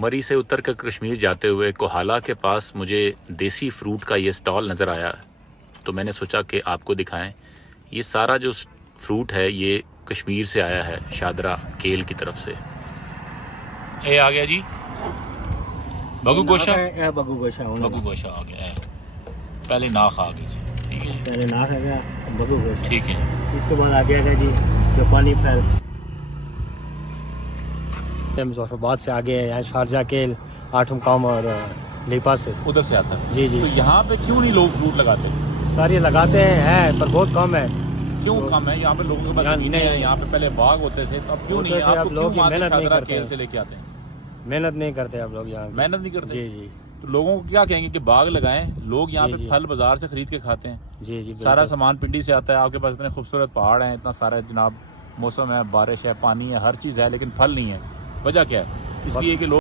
मरी से उतर कर कश्मीर जाते हुए कोहाला के पास मुझे देसी फ्रूट का ये स्टॉल नज़र आया, तो मैंने सोचा कि आपको दिखाएं। ये सारा जो फ्रूट है ये कश्मीर से आया है, शादरा केल की तरफ से। ये आ गया जी बगू गोशा, बगू गोशा आ गया है। पहले नाख आ गई जी, ठीक है, पहले नाक है गया बगू गोशा, ठीक है। इसके बाद आ गया जी जापानी फल। मुजफ्फराबाद से आगे है यहाँ शारजा केल, आठ मुकाम और लीपा से उधर से आता है जी जी। तो यहाँ पे क्यों नहीं लोग फ्रूट लगाते? सारे लगाते हैं पर बहुत कम है। क्यों कम है? यहाँ पे लोगों के पास जमीनें हैं, यहाँ पे पहले बाग होते थे, अब क्यों नहीं है? अब आपको लोग क्यों वहाँ से मेहनत नहीं शादरा करते केल हैं। से लेके आते हैं? मेहनत नहीं करते आप लोग यहाँ। मेहनत नहीं करते जी जी तो लोगों को क्या कहेंगे कि बाग लगाएं? लोग यहाँ जी, पे जी। फल बाजार से खरीद के खाते हैं, जी जी सारा सामान पिंडी से आता है। आपके पास इतने खूबसूरत पहाड़ हैं, इतना सारा जनाब मौसम है, बारिश है, पानी है, हर चीज़ है, लेकिन फल नहीं है। वजह क्या है? इसलिए कि लोग